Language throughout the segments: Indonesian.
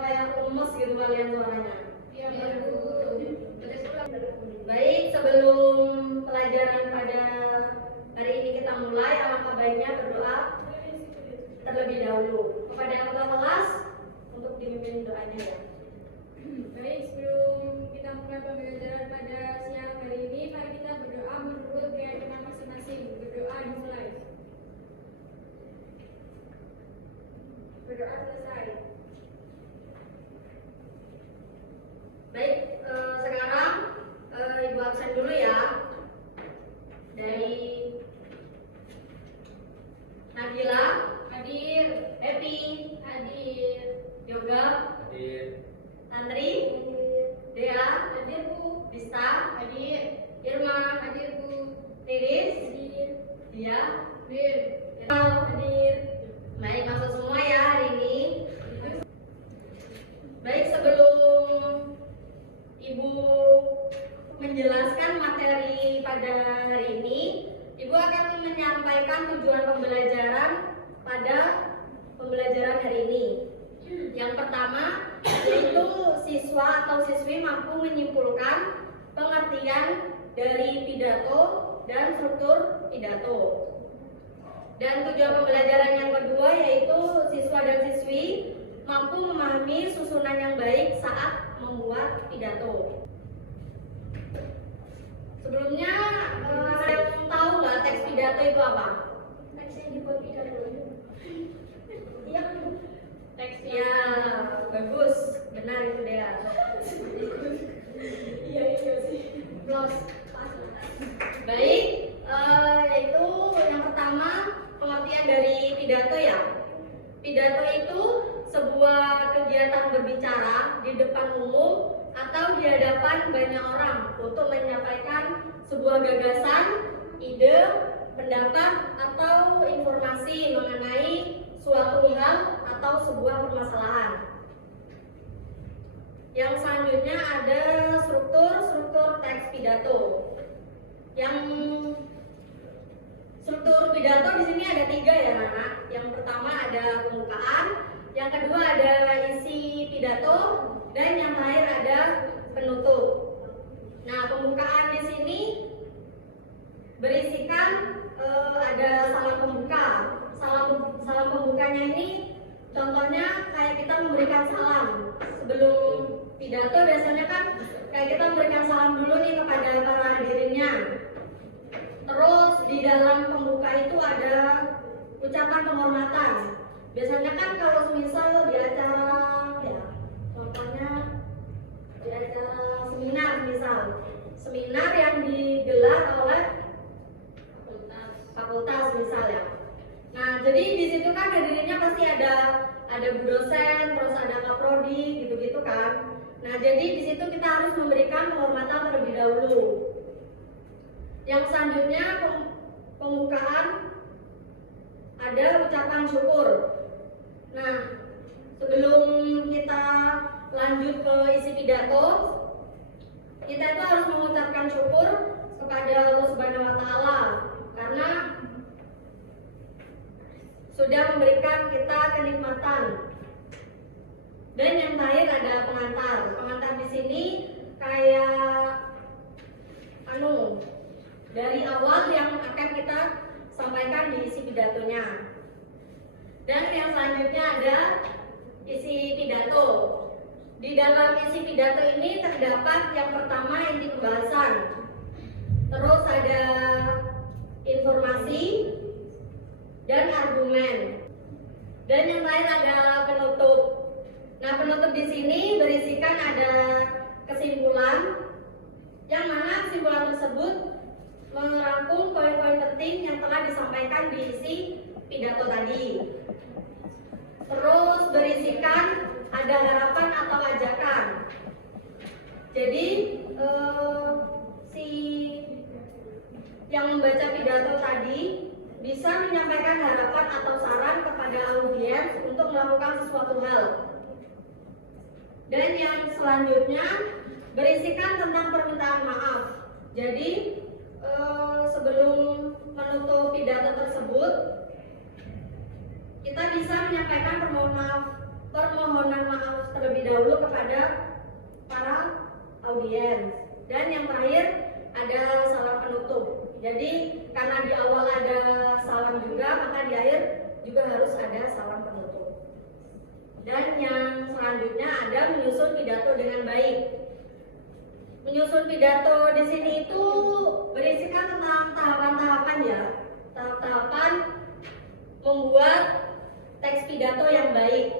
kayak lemes gitu kalian suaranya? Iya, Bu. Baik, sebelum pelajaran pada hari ini kita mulai, alangkah baiknya berdoa terlebih dahulu kepada ketua kelas untuk dipimpin doanya ya. Baik, sebelum kita mulai pembelajaran pada siang hari ini, mari kita berdoa menurut keyakinan masing-masing. Berdoa dimulai. Berdoa selesai. Baik, sekarang Ibu absen dulu ya. Dari Nabila, Hadir. Happy, Hadir. Yoga, Hadir. Tantri, Dea, Hadir, Bu. Dista, Hadir. Irma, Hadir, Bu. Riris, Hadir. Dia, Hadir. Hadir. Baik, masuk semua ya hari ini. Baik, sebelum Ibu menjelaskan materi pada hari ini, Ibu akan menyampaikan tujuan pembelajaran pada pembelajaran hari ini. Yang pertama, yaitu siswa atau siswi mampu menyimpulkan pengertian dari pidato dan struktur pidato. Dan tujuan pembelajaran yang kedua yaitu siswa dan siswi mampu memahami susunan yang baik saat membuat pidato. Sebelumnya, ada yang tahu nggak teks pidato itu apa? Teks yang dibuat pidato. Iya, Bu. Teksnya bagus, benar itu dia. Iya sih. Plus. Baik, yaitu yang pertama pengertian dari pidato ya. Pidato itu sebuah kegiatan berbicara di depan umum atau di hadapan banyak orang untuk menyampaikan sebuah gagasan, ide, pendapat atau informasi mengenai suatu hal atau sebuah permasalahan. Yang selanjutnya ada struktur teks pidato. Yang struktur pidato di sini ada 3 ya, Nana. Yang pertama ada pembukaan, yang kedua ada isi pidato, dan yang terakhir ada penutup. Nah, pembukaan di sini berisikan ada salam pembuka. Salam pembukanya ini contohnya kayak kita memberikan salam sebelum pidato. Biasanya kan kayak kita memberikan salam dulu nih kepada para hadirinnya. Terus di dalam pembuka itu ada ucapan penghormatan. Biasanya kan kalau misal di acara ya, contohnya di acara seminar yang digelar oleh fakultas misalnya. Nah, jadi di situ kan hadirinnya pasti ada bu dosen, terus ada kaprodi gitu-gitu kan. Nah, jadi di situ kita harus memberikan penghormatan terlebih dahulu. Yang selanjutnya pembukaan ada ucapan syukur. Nah, sebelum kita lanjut ke isi pidato, kita itu harus mengucapkan syukur kepada Allah Subhanahu wa taala karena sudah memberikan kita kenikmatan. Dan yang terakhir ada pengantar. Pengantar di sini kayak dari awal yang akan kita sampaikan di isi pidatonya. Dan yang selanjutnya ada isi pidato. Di dalam isi pidato ini terdapat yang pertama inti pembahasan. Terus ada informasi dan argumen. Dan yang lain ada penutup. Nah, penutup di sini berisikan ada kesimpulan, yang mana kesimpulan tersebut merangkum poin-poin penting yang telah disampaikan di isi pidato tadi. Terus berisikan ada harapan atau ajakan. Jadi si yang membaca pidato tadi bisa menyampaikan harapan atau saran kepada audiens untuk melakukan sesuatu hal. Dan yang selanjutnya berisikan tentang permintaan maaf. Jadi sebelum menutup pidato tersebut, kita bisa menyampaikan permohonan maaf terlebih terlebih dahulu kepada para audiens. Dan yang terakhir ada salam penutup. Jadi karena di awal ada salam juga, maka di akhir juga harus ada salam penutup. Dan yang selanjutnya ada menyusun pidato dengan baik. Menyusun pidato di sini itu berisikan tentang tahapan-tahapan ya, tahap-tahapan membuat teks pidato yang baik.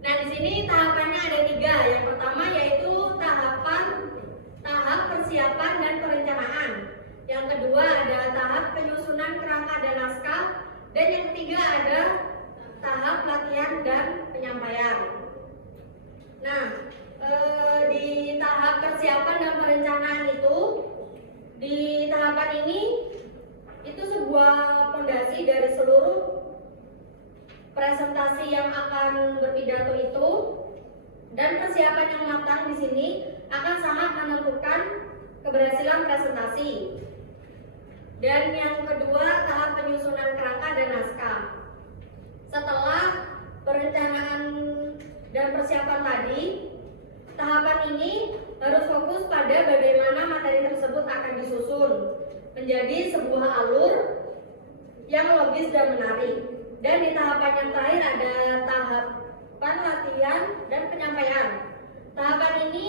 Nah, di sini tahapannya ada 3. Yang pertama yaitu tahap persiapan dan perencanaan. Yang kedua ada tahap penyusunan kerangka dan naskah, dan yang ketiga ada tahap latihan dan penyampaian. Nah, di tahap persiapan dan perencanaan itu, di tahapan ini itu sebuah fondasi dari seluruh presentasi yang akan berpidato itu, dan persiapan yang matang di sini akan sangat menentukan keberhasilan presentasi. Dan yang kedua tahap penyusunan kerangka dan naskah. Setelah perencanaan dan persiapan tadi, tahapan ini harus fokus pada bagaimana materi tersebut akan disusun menjadi sebuah alur yang logis dan menarik. Dan di tahapan yang terakhir ada tahapan latihan dan penyampaian. Tahapan ini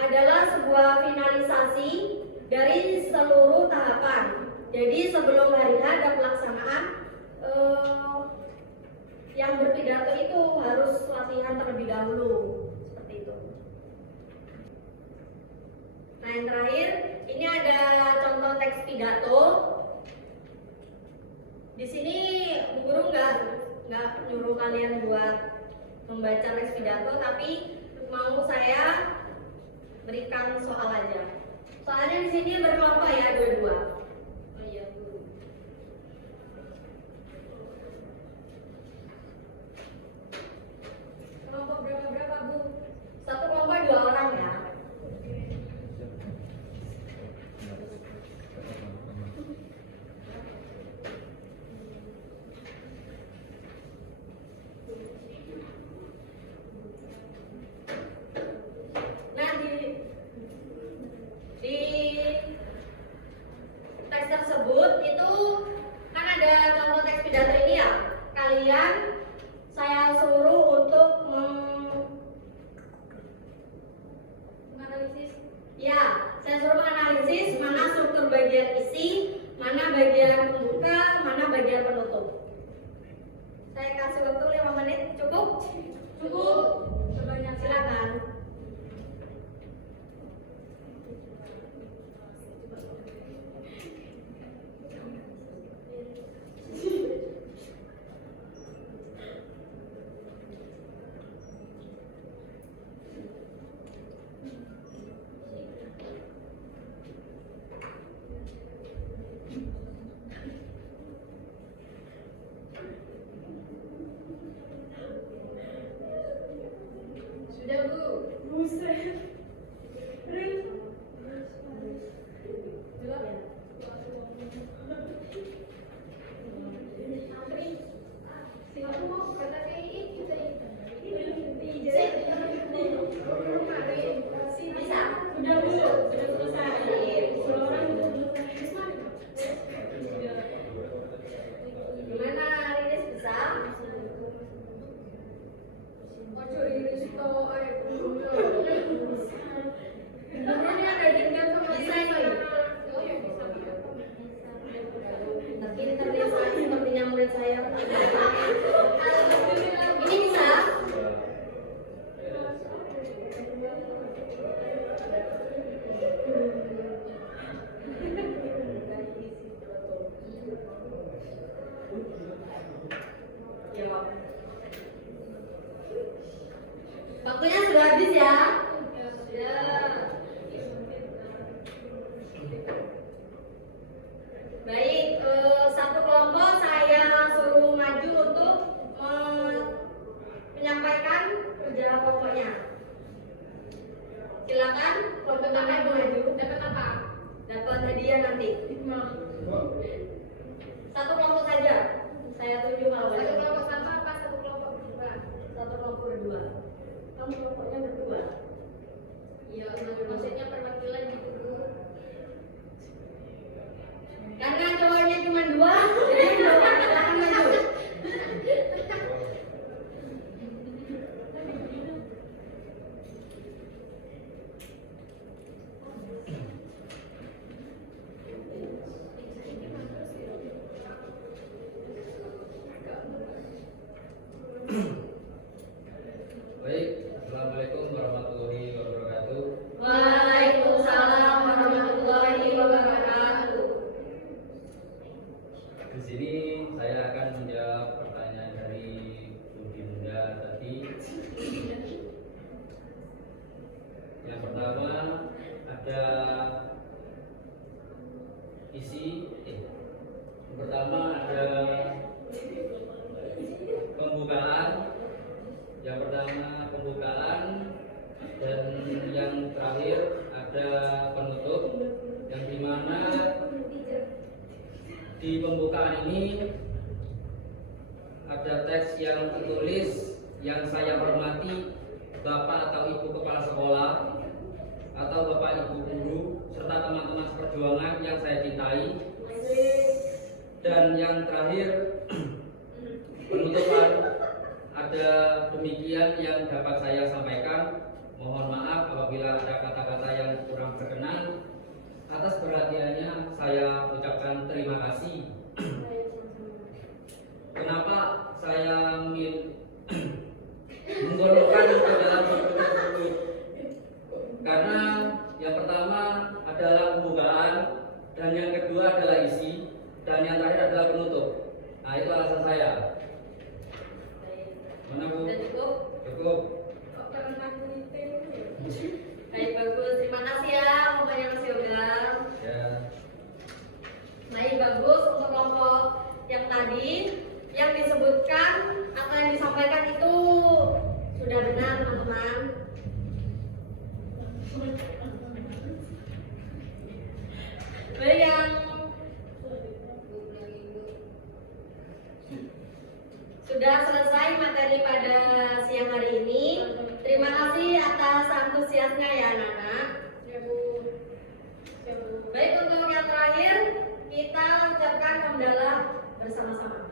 adalah sebuah finalisasi dari seluruh tahapan. Jadi sebelum hari H ada pelaksanaan, yang berpidato itu harus latihan terlebih dahulu, seperti itu. Nah, yang terakhir ini ada contoh teks pidato. Di sini Bu Guru nggak nyuruh kalian buat membaca teks pidato, tapi mau saya berikan soal aja. Soalnya di sini berkelompok ya, dua-dua. Oh iya, Bu. Kelompok berapa Bu? Satu kelompok 2 orang ya. Nah, di teks tersebut itu kan ada contoh teks pidato ini ya. Kalian saya suruh untuk Menganalisis. ya, saya suruh menganalisis mana struktur bagian isi, mana bagian pembuka, mana bagian penutup. Saya kasih waktu 5 menit, cukup? Cukup. Sebanyak Silakan. Sudah Bu. Buset. Belum? Aku mau kata kayak ini kita Bisa? Sudah Bu, sudah selesai. Gimana Riris, bisa? Ojo iris tau ae. Ini ada dendam sama bisa nih. Oh ya bisa. Tapi ini terbiasa sepertinya murid saya. Ini bisa? Ya. Waktunya sudah habis ya. Sudah. Baik, satu kelompok saya suruh maju untuk menyampaikan kerja pokoknya. Silakan, kelompok mana yang maju? Dapat apa? Dapat hadiah nanti. Satu kelompok saja. Saya tunjuk kalau Satu boleh. kelompok sama apa satu kelompok berdua? Satu kelompok Kamu kelompoknya berdua. Iya, maksudnya perwakilan gitu Bu. Karena cowoknya cuma 2, jadi cowok silakan maju. Baik, Assalamualaikum warahmatullahi wabarakatuh. Waalaikumsalam warahmatullahi wabarakatuh. Di sini saya akan menjawab pertanyaan dari Bu Dinda tadi. Yang pertama ada yang pertama ada pembukaan. Yang pertama pembukaan dan yang terakhir ada penutup, yang dimana di pembukaan ini ada teks yang tertulis yang saya hormati Bapak atau Ibu Kepala Sekolah atau Bapak Ibu Guru serta teman-teman seperjuangan yang saya cintai. Dan yang terakhir penutupan ada demikian yang dapat saya sampaikan. Mohon maaf apabila ada kata-kata yang kurang berkenan. Atas perhatiannya saya ucapkan terima kasih. Kenapa saya menggolongkan ke dalam buku tersebut? Karena yang pertama adalah pembukaan, dan yang kedua adalah isi, dan yang terakhir adalah penutup. Nah, itu alasan saya. Mana Bu? Sudah cukup? Cukup. Kok keren aku itu? Baik, bagus. Terima kasih ya kelompoknya Mas Yoga. Ya. Baik, bagus untuk kelompok yang tadi yang disebutkan atau yang disampaikan itu sudah benar, teman-teman. Baik, yang sudah selesai materi pada siang hari ini. Terima kasih atas antusiasnya ya anak-anak. Ya Bu. Ya Bu. Baik, untuk yang terakhir kita ucapkan hamdalah bersama-sama.